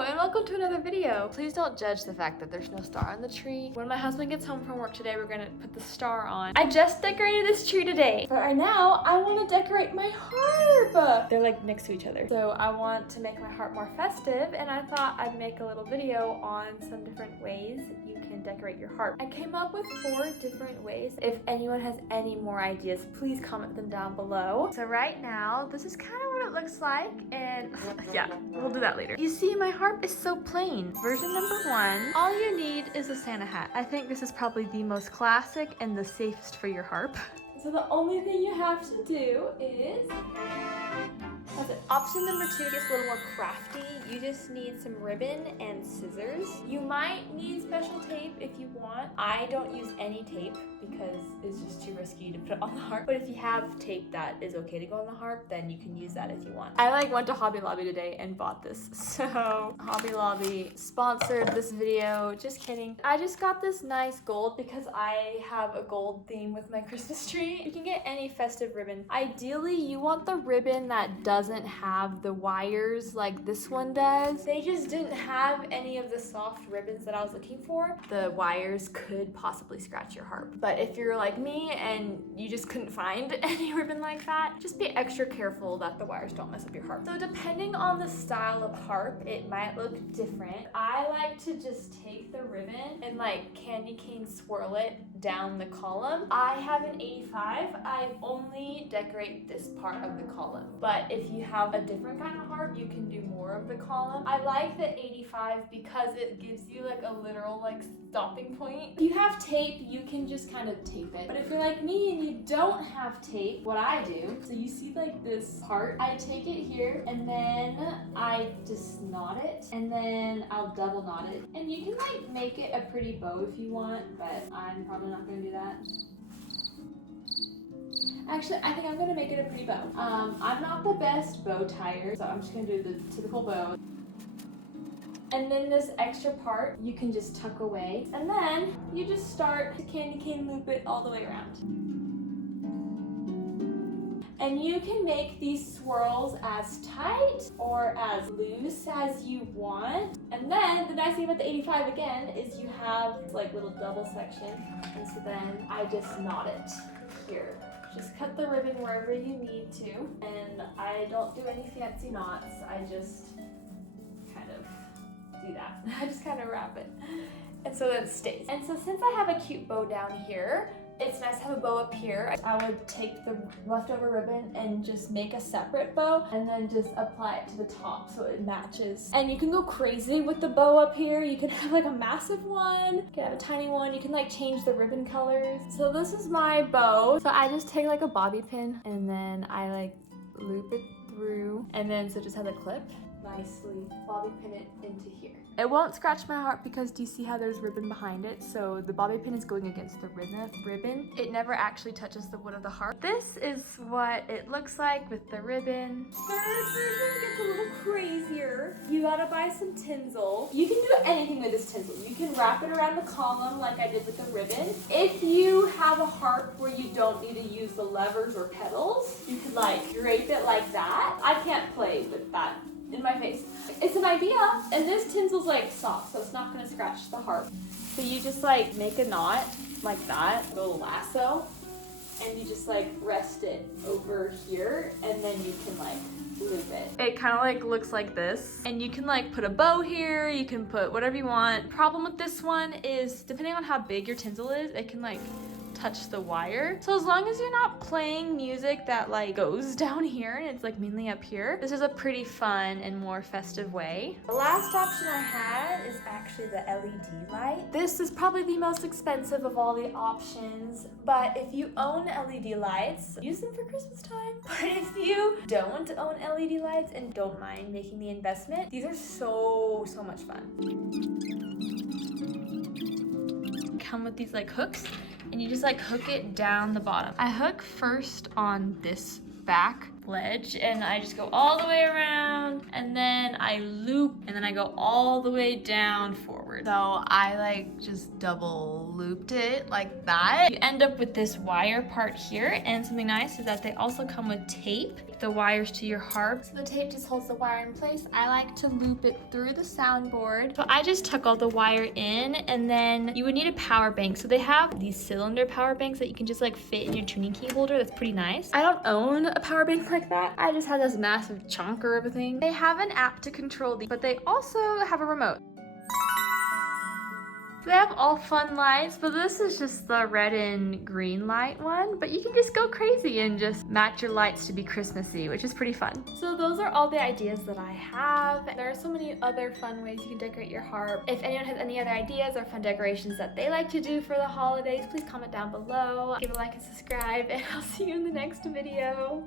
Hello and welcome to another video. Please don't judge the fact that there's no star on the tree. When my husband gets home from work today, we're gonna put the star on. I just decorated this tree today. But right now, I want to decorate my harp. They're like next to each other. So I want to make my harp more festive, and I thought I'd make a little video on some different ways you can decorate your harp. I came up with 4 different ways. If anyone has any more ideas, please comment them down below. So right now, this is kind of what it looks like, and yeah, we'll do that later. You see, my harp is so plain. Version number 1, all you need is a Santa hat. I think this is probably the most classic and the safest for your harp. So the only thing you have to do is, that's it. Option number 2 gets a little more crafty. You just need some ribbon and scissors. You might need special tape if you want. I don't use any tape because it's just too risky to put on the harp. But if you have tape that is okay to go on the harp, then you can use that if you want. I went to Hobby Lobby today and bought this. So Hobby Lobby sponsored this video. Just kidding. I just got this nice gold because I have a gold theme with my Christmas tree. You can get any festive ribbon. Ideally, you want the ribbon that doesn't have the wires like this one does. They just didn't have any of the soft ribbons that I was looking for. The wires could possibly scratch your harp. But if you're like me and you just couldn't find any ribbon like that, just be extra careful that the wires don't mess up your harp. So depending on the style of harp, it might look different. I like to just take the ribbon and like candy cane swirl it down the column. I have an 85. I only decorate this part of the column. But if you have a different kind of harp, you can do more of the column. I like the 85 because it gives you like a literal like stopping point. If you have tape, you can just kind of tape it. But if you're like me and you don't have tape, what I do, so you see like this part, I take it here and then I just knot it and then I'll double knot it. And you can like make it a pretty bow if you want, but I'm probably not gonna do that. Actually, I think I'm gonna make it a pretty bow. I'm not the best bow tire, so I'm just gonna do the typical bow. And then this extra part, you can just tuck away. And then you just start to candy cane loop it all the way around. And you can make these swirls as tight or as loose as you want. And then the nice thing about the 85 again is you have like little double section. And so then I just knot it here. Just cut the ribbon wherever you need to. And I don't do any fancy knots. I just kind of do that. I just kind of wrap it. And so that it stays. And so since I have a cute bow down here, it's nice to have a bow up here. I would take the leftover ribbon and just make a separate bow and then just apply it to the top so it matches. And you can go crazy with the bow up here. You can have like a massive one, you can have a tiny one. You can like change the ribbon colors. So this is my bow. So I just take like a bobby pin and then I like loop it through. And then so just have a clip. Nicely bobby pin it into here. It won't scratch my harp because do you see how there's ribbon behind it? So the bobby pin is going against the ribbon. It never actually touches the wood of the harp. This is what it looks like with the ribbon. Third version gets a little crazier. You gotta buy some tinsel. You can do anything with this tinsel. You can wrap it around the column like I did with the ribbon. If you have a harp where you don't need to use the levers or pedals, you could like drape it like that. I can't play with that in my face. It's an idea, and this tinsel's like soft, so it's not gonna scratch the harp. So you just like make a knot like that, a little lasso, and you just like rest it over here, and then you can like loop it. It kind of like looks like this, and you can like put a bow here, you can put whatever you want. Problem with this one is depending on how big your tinsel is, it can like touch the wire. So as long as you're not playing music that like goes down here and it's like mainly up here, this is a pretty fun and more festive way. The last option I had is actually the LED light. This is probably the most expensive of all the options, but if you own LED lights, use them for Christmas time. But if you don't own LED lights and don't mind making the investment, these are so much fun. Come with these like hooks, and you just like hook it down the bottom. I hook first on this back ledge, and I just go all the way around, and then I loop, and then I go all the way down forward. So I like just double looped it like that. You end up with this wire part here, and something nice is that they also come with tape, the wires to your harp. So the tape just holds the wire in place. I like to loop it through the soundboard. So I just tuck all the wire in, and then you would need a power bank. So they have these cylinder power banks that you can just like fit in your tuning key holder. That's pretty nice. I don't own a power bank like that. I just have this massive chunker of a thing. They have an app to control these, but they also have a remote. So they have all fun lights, but this is just the red and green light one. But you can just go crazy and just match your lights to be Christmassy, which is pretty fun. So those are all the ideas that I have. There are so many other fun ways you can decorate your harp. If anyone has any other ideas or fun decorations that they like to do for the holidays, please comment down below. Give a like and subscribe, and I'll see you in the next video.